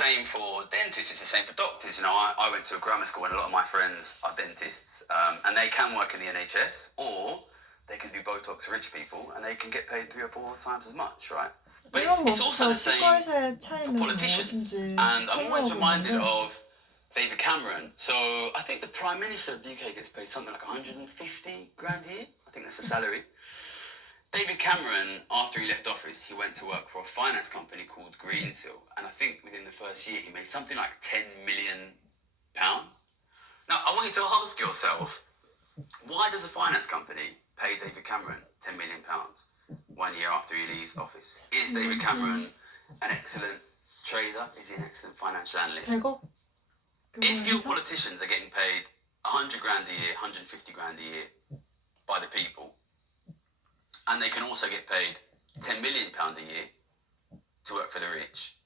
same for dentists, it's the same for doctors. You know, I went to a grammar school and a lot of my friends are dentists, and they can work in the NHS, or they can do Botox for rich people and they can get paid 3 or 4 times as much, right? But it's also the same for politicians. And I'm always reminded of David Cameron. So I think the Prime Minister of the UK gets paid something like 150 grand a year. I think that's the salary. David Cameron, after he left office, he went to work for a finance company called Greensill. And I think within the first year, he made something like £10 million. Now, I want you to ask yourself, why does a finance company pay David Cameron £10 million 1 year after he leaves office? Is David Cameron an excellent trader? Is he an excellent financial analyst? If your politicians are getting paid 100 grand a year, 150 grand a year by the people, and they can also get paid £10 million a year to work for the rich,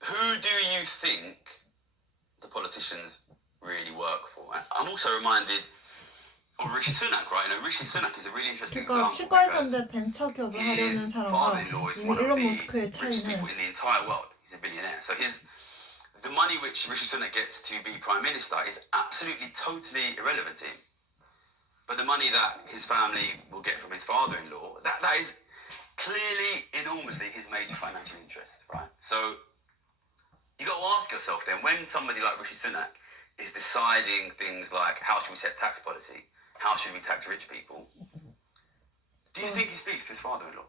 who do you think the politicians really work for? And I'm also reminded of Rishi Sunak, right? You know, Rishi Sunak is a really interesting example because his father-in-law is one of the richest people in the entire world. He's a billionaire. So the money which Rishi Sunak gets to be Prime Minister is absolutely, totally irrelevant to him. But the money that his family will get from his father-in-law, that is clearly enormously his major financial interest, right? So you got to ask yourself then, when somebody like Rishi Sunak is deciding things like how should we set tax policy, how should we tax rich people, do you think he speaks to his father-in-law?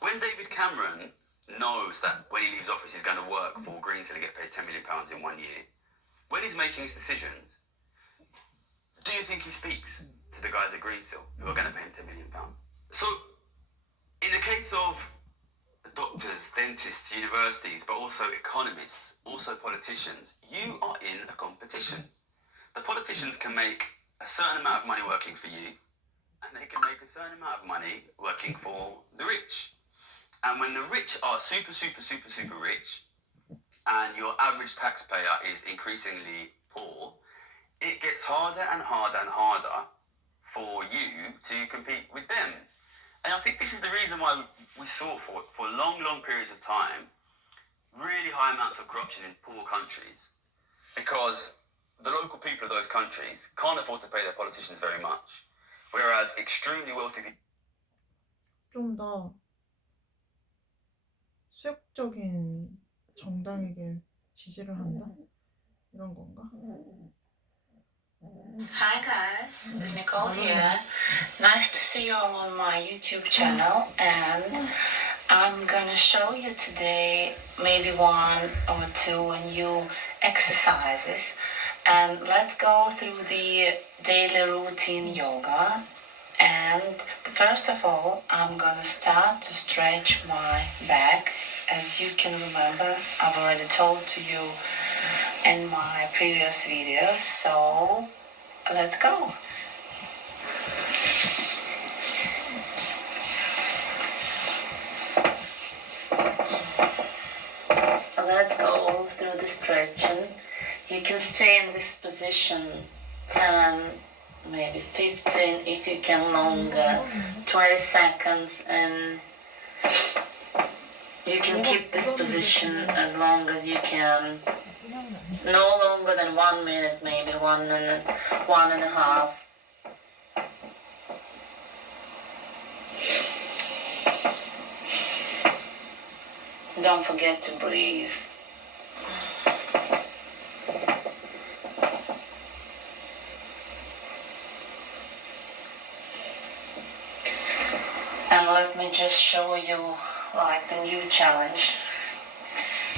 When David Cameron knows that when he leaves office he's going to work for Greensill and get paid £10 million in 1 year, when he's making his decisions, do you think he speaks to the guys at Greensill who are going to pay him £10 million? So, in the case of doctors, dentists, universities, but also economists, also politicians, you are in a competition. The politicians can make a certain amount of money working for you, and they can make a certain amount of money working for the rich. And when the rich are super, super, super, super rich, and your average taxpayer is increasingly poor, it gets harder and harder and harder for you to compete with them. And I think this is the reason why we saw for long, long periods of time really high amounts of corruption in poor countries, because the local people of those countries can't afford to pay their politicians very much, whereas extremely wealthy people 좀 더 수욕적인 정당에게 지지를 한다? 이런 건가? Hi guys, it's Nicole here. Nice to see you all on my YouTube channel, and I'm gonna show you today maybe 1 or 2 new exercises, and let's go through the daily routine yoga. And first of all, I'm gonna start to stretch my back. As you can remember, I've already told to you in my previous video, so let's go. Let's go through the stretching. You can stay in this position 10, maybe 15, if you can longer, 20 seconds, and you can keep this position as long as you can. No longer than 1 minute, maybe one and a half. Don't forget to breathe. And let me just show you like the new challenge.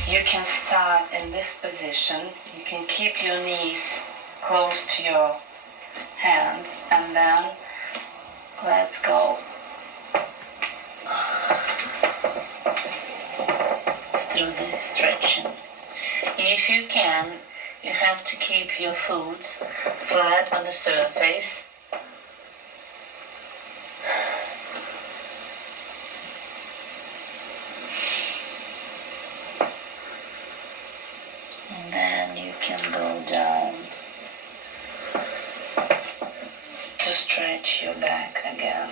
You can start in this position. You can keep your knees close to your hands, and then let's go through the stretching. If you can, you have to keep your foot flat on the surface. And then you can go down to stretch your back again.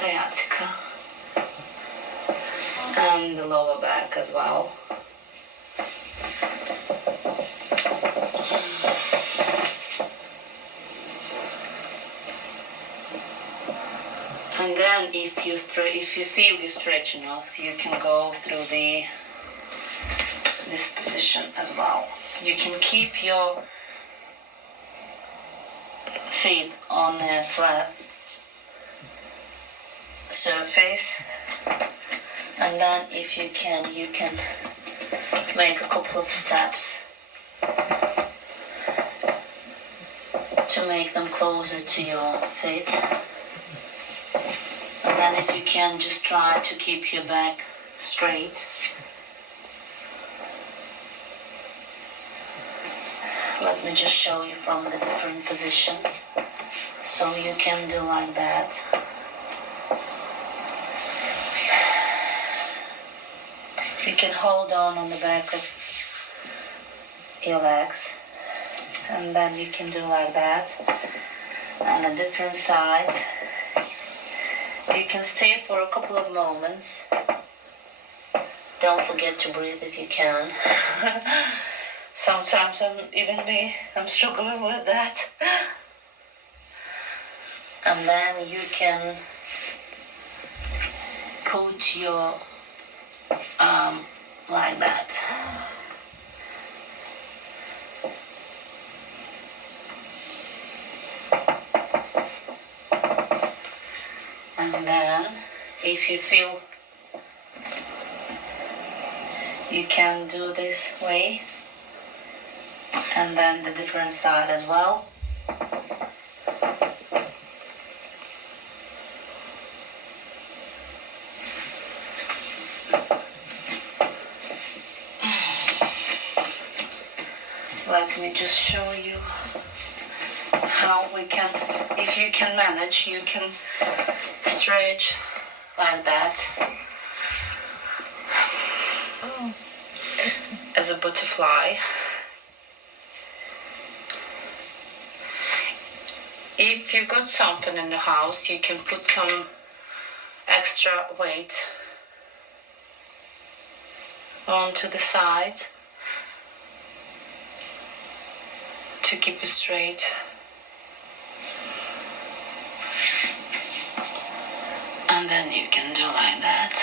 sciatica and the lower back as well. And then if you feel you stretch enough, you can go through this position as well. You can keep your feet on a flat surface, and then if you can make a couple of steps to make them closer to your feet. And then if you can, just try to keep your back straight. Let me just show you from the different position. So you can do like that. You can hold on the back of your legs. And then you can do like that. And a different side. You can stay for a couple of moments. Don't forget to breathe if you can. Sometimes I'm struggling with that. And then you can put your arm like that. And then, if you feel you can do this way, and then the different side as well. Let me just show you how we can, if you can manage, you can stretch like that as a butterfly. If you've got something in the house, you can put some extra weight onto the side to keep it straight. And then you can do like that.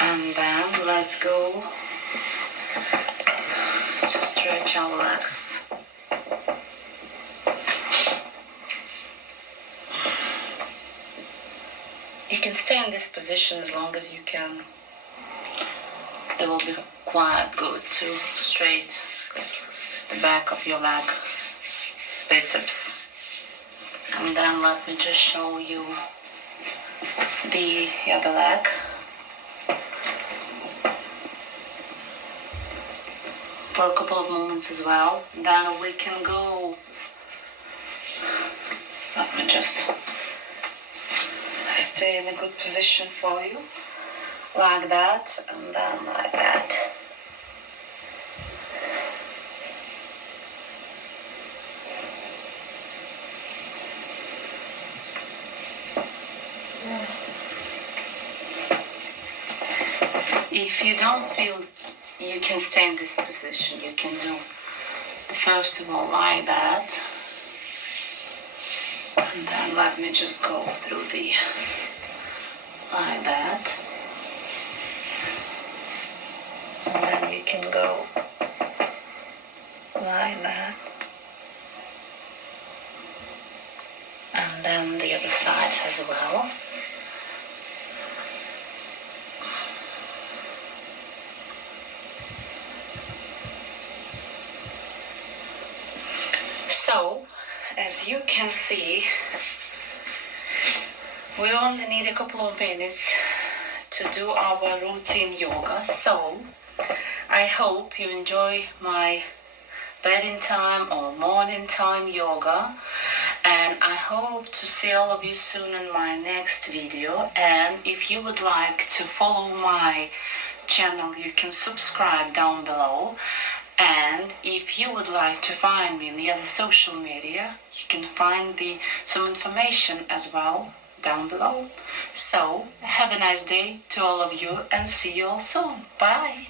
And then let's go to stretch our legs. You can stay in this position as long as you can. It will be quite good to straight the back of your leg, biceps. And then let me just show you the other leg. For a couple of moments as well. Then we can go, let me just stay in a good position for you, like that, and then like that. If you don't feel you can stay in this position, you can do first of all like that, and then let me just go through the like that, and then you can go like that, and then the other side as well. So, as you can see, we only need a couple of minutes to do our routine yoga. So, I hope you enjoy my bedding time or morning time yoga, and I hope to see all of you soon in my next video. And if you would like to follow my channel, you can subscribe down below. And if you would like to find me in the other social media, you can find some information as well down below. So have a nice day to all of you and see you all soon. Bye!